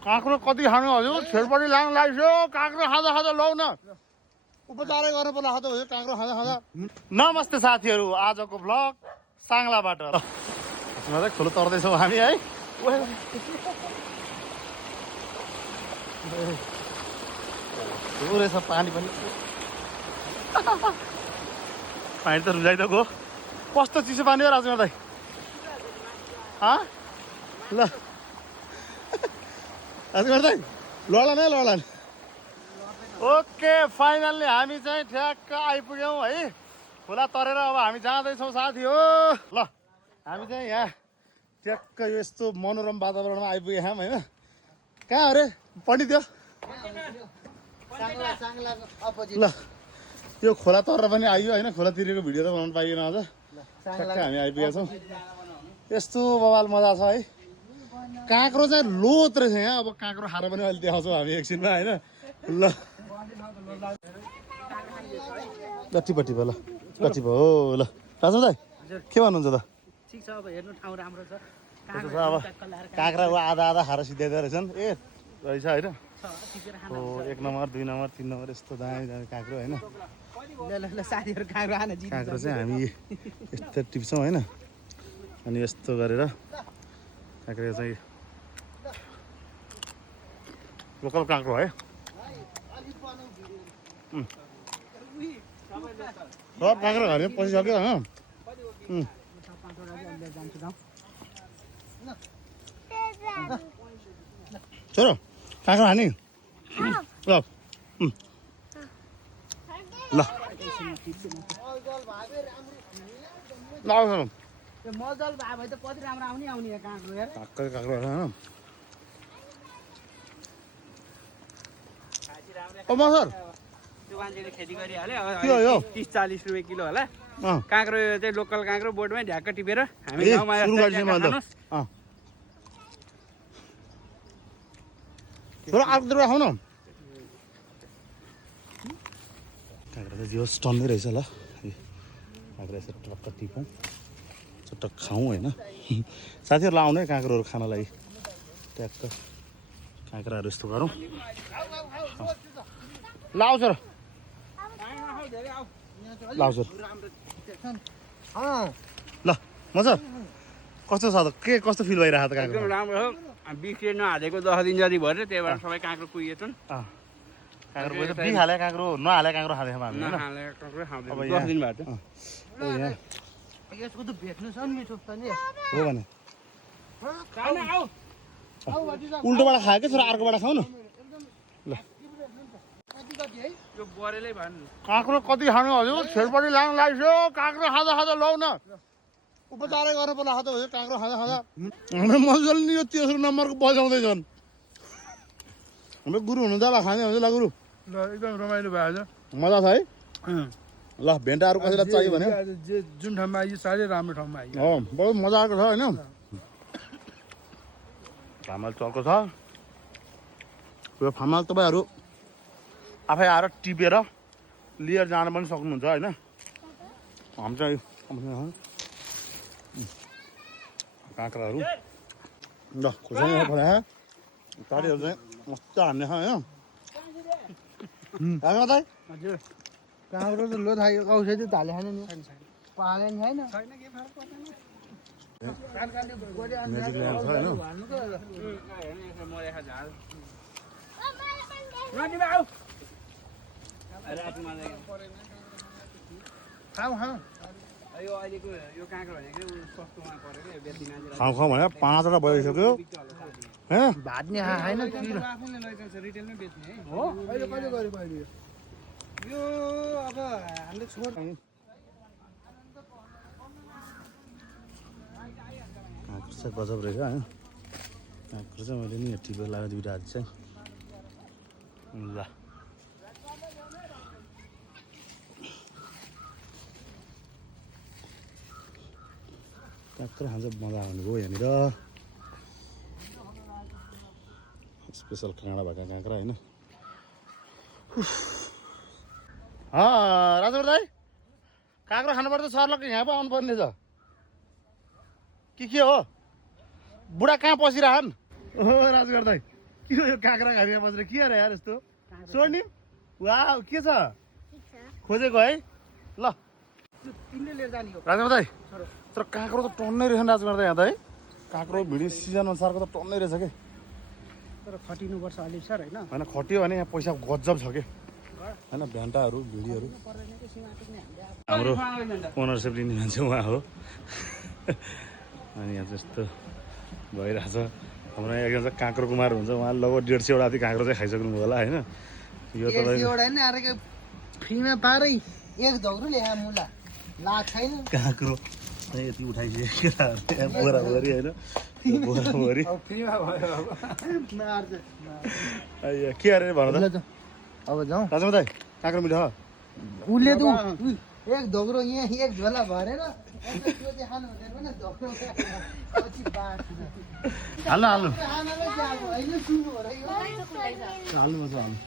काँक्रो कति खानु हजुर छेलपट्टि लानु लाग्यो काँक्रो खाँदा खाँदा लौ न उपचारै गर्नु पर्ला खाँदा हो काँक्रो खाँदा खाँदा नमस्ते साथीहरू आजको भ्लग साङ्लाबाट ठुलो तर्दैछौँ हामी है रहेछ पानी पनि पानी त रुजाइ त गयो कस्तो चिसो पानी हो राजकुमार दाइ ल राजकुमार दाइ लडन है लडन ओके फाइनल्ली हामी चाहिँ ठ्याक्क आइपुग्यौँ है खोला तरेर अब हामी जाँदैछौँ साथी हो ल हामी चाहिँ यहाँ ठ्याक्क यस्तो मनोरम वातावरणमा आइपुगेँ हामी होइन कहाँ अरे पढिदियो ल यो खोला तरेर पनि आइयो होइन खोला तिरेको भिडियो त बनाउनु पाइएन अझ ठ्याक्क हामी आइपुगेका छौँ यस्तो बवाल मजा छ है काँक्रो चाहिँ लोत रहेछ यहाँ अब काँक्रो खाएर पनि अहिले देखाउँछौँ हामी एकछिनमा होइन ल कति भयो ल कति भयो हो ल राजु दाइ के भन्नुहुन्छ त ठिक छ अब हेर्नु ठाउँ राम्रो छ अब काँक्रा आधा आधा खाएर सिधाइदो रहेछन् ए रहेछ होइन हो 1 नम्बर 2 नम्बर 3 नम्बर यस्तो दामी दामी काँक्रो होइन साथीहरू काँक्रो चाहिँ हामी यस्तो टिप्छौँ होइन अनि यस्तो गरेर काँक्रो चाहिँ लोकल काँक्रो है सब काँक्रो घरमा पसिसक्यो होइन छोरो काँक्रो खाने ल ल मजल भए भए त कति राम्रो आउने काँक्रो यार काँक्रो होइन ओ मसर त्यो मान्छेले खेती गरिहाल्यो 30-40 रुपियाँ किलो होला काँक्रो चाहिँ लोकल काँक्रो बोर्डमै ढ्याक्क टिपेर हामी गाउँमा अर्को खाउ न काँक्रा त जो टन्नै रहेछ ल काँक्रा यसो टक्क टिपौँ चटक खाउँ होइन साथीहरूलाई आउनु है काँक्रोहरू खानलाई ट्याक्क काँक्राहरू यस्तो गरौँ लाउँछ र लाउँछ ल मजा कस्तो छ त के कस्तो फिल भइरहेको त काँक्रो राम्रो हो बिक्री नहालेको 10 दिन जति भयो त्यही भएर सबै काँक्रो कुहिएछन् काँक्रो कुहिएर बिहाले काँक्रो नहाले काँक्रो खाँदैछौँ हामी अब 10 दिन भयो यहाँ यसको त भेट्नु छ नि मिठो पनि हो भने उल्टोबाट खायो कि छोरा अर्कोबाट खाऊ न ल काँक्रो कति खानु हजुर छेलपट्टि लानु लाग्यो काँक्रो खाँदा खाँदा लौ न उपचारै गर्नु पर्ला खाँदा हो काँक्रो खाँदा खाँदा हाम्रो मजाले नि यो तेस्रो नम्बरको बजाउँदैछन् हाम्रो गुरु हुनु जाला खाने हुन्छ ल गुरु ल एकदम रमाइलो भएछ मजा छ है ल भेन्टाहरू कसैलाई चाहियो भने जुन ठाउँमा आइयो साह्रै राम्रो ठाउँमा आइयो बहुत मजा आएको छ होइन फार्मल चल्को छ यो फार्मल तपाईँहरू आफै आएर टिपेर लिएर जान पनि सक्नुहुन्छ होइन हामी चाहिँ काँक्राहरू ल खोर्सानी फलायो तारीहरू चाहिँ मस्त हान्ने छ होइन दाइ हजुर काँक्रो त लो थाक्यो औषधि त हाले खाने नि पाले नि छैन म्याजिक ल्यान्ड छ होइन खाऊ खाऊ खाउँ खाउँ भने 5वटा भइसक्यो होइन भात नि खाएन हो अहिले कहिले गऱ्यो मैले यो अब हामीले छोड काँक्रो चाहिँ गजब रहेछ होइन काँक्रो चाहिँ मैले नि टिपेर लगाएर 2टा हात चाहिँ ल काँक्रो खान्छ मजा आउने भयो यहाँनिर स्पेसल काँडा भएका काँक्रा होइन राजु दाइ काँक्रो खानुपर्छ सर्लक यहाँ पो आउनुपर्ने छ के हो बुढा कहाँ पसिरहन् ओ राजु दाइ के हो यो काँक्रा घारिया मात्रै के अरे यार यस्तो स्वर्णिम वा के छ खोजेको है ल तिमीले लिएर जाने हो राजमा दाइ तर काँक्रो त टन्नै रहेछ नि राजमा दाइ यहाँ त है काँक्रो भिडी सिजन अनुसारको त टन्नै रहेछ कि तर खटिनुपर्छ अलिक सर होइन होइन खटियो भने यहाँ पैसा गजब छ कि होइन भ्यान्टाहरू भिडीहरू हाम्रो ओनरसिप लिने मान्छे उहाँ हो अनि यहाँ त्यस्तो भइरहेछ हाम्रो यहाँ एकजना काँक्रो कुमार हुन्छ उहाँ लगभग 150 वटा जति काँक्रो चाहिँ खाइसक्नु होला होइन यो तपाईँ फ्रीमा पारै एक झौरो ल्याए मुला ला छैन काँक्रो यति उठाइसक्यो बोराभरि होइन बोराभरि फ्रीमा भयो अब के अरे भन त अब जाउँ राजमा दाइ काँक्रो मिठो उसले त एक धोक्रो यहाँ एक झोला भरेर त्यो चाहिँ खानु हुँदैन नि धोक्रो हाल्नु हाल्नु खानालाई चाहिँ अब होइन सुन्नु हो र यो हाल्नु पर्छ हाल्नु